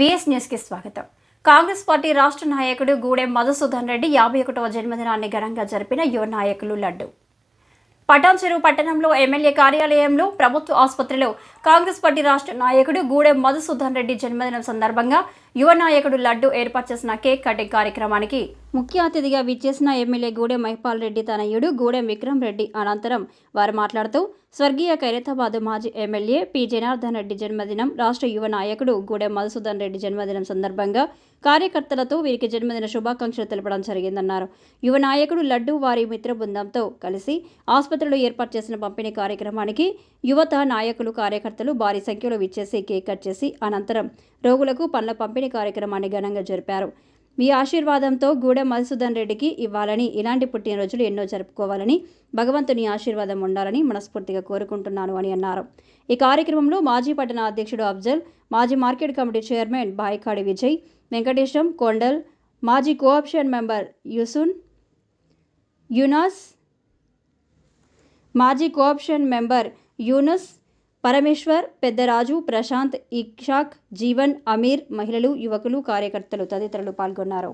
VS న్యూస్కి స్వాగతం. Congress party రాష్ట్ర నాయకుడు గూడెం మధుసూదన్ రెడ్డి యాభై ఒకటవ జన్మదినాన్ని ఘనంగా జరిపిన యువ నాయకులు లడ్డు. పటాన్చెరు పట్టణంలో ఎమ్మెల్యే కార్యాలయంలో ప్రభుత్వ ఆసుపత్రిలో కాంగ్రెస్ పార్టీ రాష్ట్ర నాయకుడు గూడెం మధుసూదన్ రెడ్డి జన్మదినం సందర్భంగా యువ నాయకుడు లడ్డు ఏర్పాటు చేసిన కేక్ కటింగ్ కార్యక్రమానికి ముఖ్య అతిథిగా విచ్చేసిన ఎమ్మెల్యే గూడెం మహిపాల్ రెడ్డి తనయుడు గూడెం విక్రమ్ రెడ్డి అనంతరం వారు మాట్లాడుతూ స్వర్గీయ ఖైరతాబాద్ మాజీ ఎమ్మెల్యే పి. జనార్దన్ రెడ్డి జన్మదినం రాష్ట్ర యువ నాయకుడు గూడెం మధుసూదన్ రెడ్డి జన్మదినం సందర్భంగా కార్యకర్తలతో వీరికి జన్మదిన శుభాకాంక్షలు తెలపడం జరిగిందన్నారు. యువ నాయకుడు లడ్డు వారి మిత్ర బృందంతో కలిసి ఆసుపత్రిలో ఏర్పాటు చేసిన పంపిణీ కార్యక్రమానికి యువత నాయకులు కార్యకర్తలు భారీ సంఖ్యలో విచ్చేసి కేక్ కట్ చేసి అనంతరం రోగులకు పండ్ల పంపిణీ కార్యక్రమాన్ని ఘనంగా జరిపారు. మీ ఆశీర్వాదంతో గూడెం మధుసూదన్ రెడ్డికి ఇవ్వాలని ఇలాంటి పుట్టినరోజులు ఎన్నో జరుపుకోవాలని భగవంతుని ఆశీర్వాదం ఉండాలని మనస్ఫూర్తిగా కోరుకుంటున్నాను అని అన్నారు. ఈ కార్యక్రమంలో మాజీ పట్టణ అధ్యక్షుడు అఫ్జల్ మాజీ market committee chairman Bayikadi Vijay Venkatesham Kondal మాజీ కోఆప్షన్ మెంబర్ యూసున్ యునాస్ మాజీ కోఆప్షన్ మెంబర్ యూనస్ పరమేశ్వర్ పెద్దరాజు ప్రశాంత్ ఇక్షాక్ జీవన్ అమీర్ మహిళలు యువకులు కార్యకర్తలు తదితరులు పాల్గొన్నారు.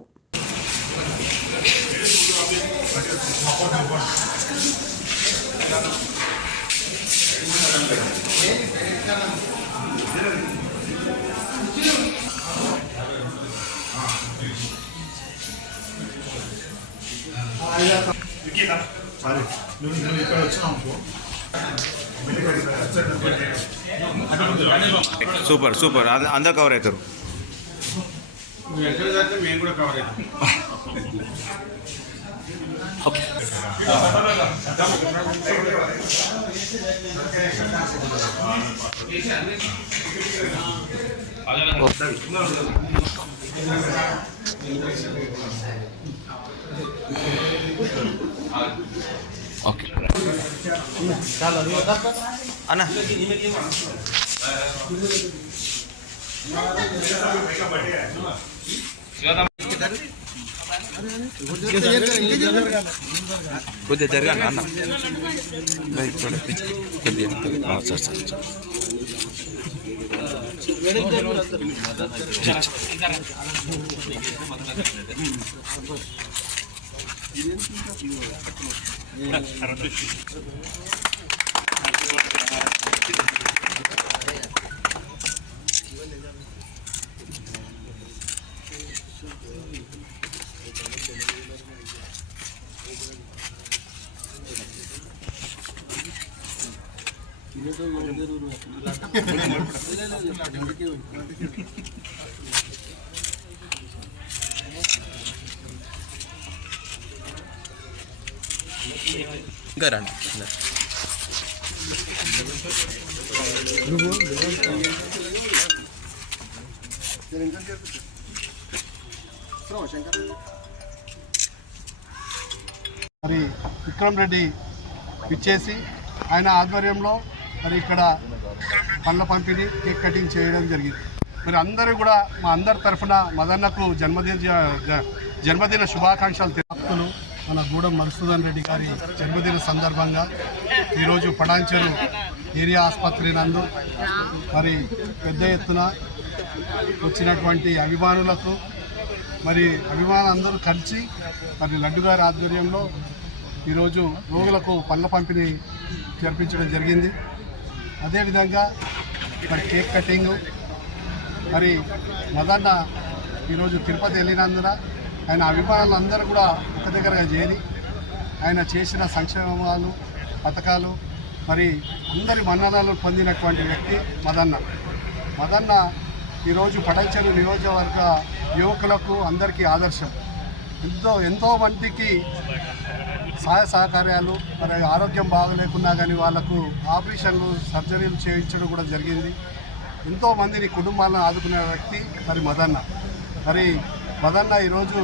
ఇక్కడ సూపర్ సూపర్ అంద- అందరు కవర్ అవుతారు నువ్వు ఎక్కడ చేస్తే మేము కూడా కవర్ అవుతాం ఓకే అన్న కొద్దిగా జరగండి అన్న చూడండి. కొద్దిగా Gracias. ఇంకా రండి. మరి విక్రమ్ రెడ్డి ఇచ్చేసి ఆయన ఆధ్వర్యంలో మరి ఇక్కడ పండ్ల పంపిణీ కేక్ కటింగ్ చేయడం జరిగింది. మరి అందరూ కూడా మా అందరి తరఫున మదన్నకు జన్మదిన జన్మదిన శుభాకాంక్షలు మన గూడెం మధుసూదన్ రెడ్డి గారి జన్మదిన సందర్భంగా ఈరోజు పడాంచెరు ఏరియా ఆసుపత్రి నందు మరి పెద్ద ఎత్తున వచ్చినటువంటి అభిమానులకు మరి అభిమానులందరూ కలిసి మరి లడ్డు గారి ఆధ్వర్యంలో ఈరోజు రోగులకు పళ్ళ పంపిణీ జరిపించడం జరిగింది. అదేవిధంగా మరి కేక్ కటింగ్ మరి మదన్న ఈరోజు తిరుపతి వెళ్ళినందున ఆయన అభిమానులు అందరూ కూడా ఒక దగ్గరగా చేరి ఆయన చేసిన సంక్షేమాలు పథకాలు మరి అందరి మన్ననలు పొందినటువంటి వ్యక్తి మదన్న. మదన్న ఈరోజు పటంచెరు నియోజకవర్గ యువకులకు అందరికీ ఆదర్శం. ఎంతో ఎంతో మందికి సహాయ సహకార్యాలు మరి ఆరోగ్యం బాగలేకున్నా కానీ వాళ్ళకు ఆపరేషన్లు సర్జరీలు చేయించడం కూడా జరిగింది. ఎంతో మందిని కుటుంబాలను ఆదుకునే వ్యక్తి మరి మదన్న. మరి మదన్న ఈరోజు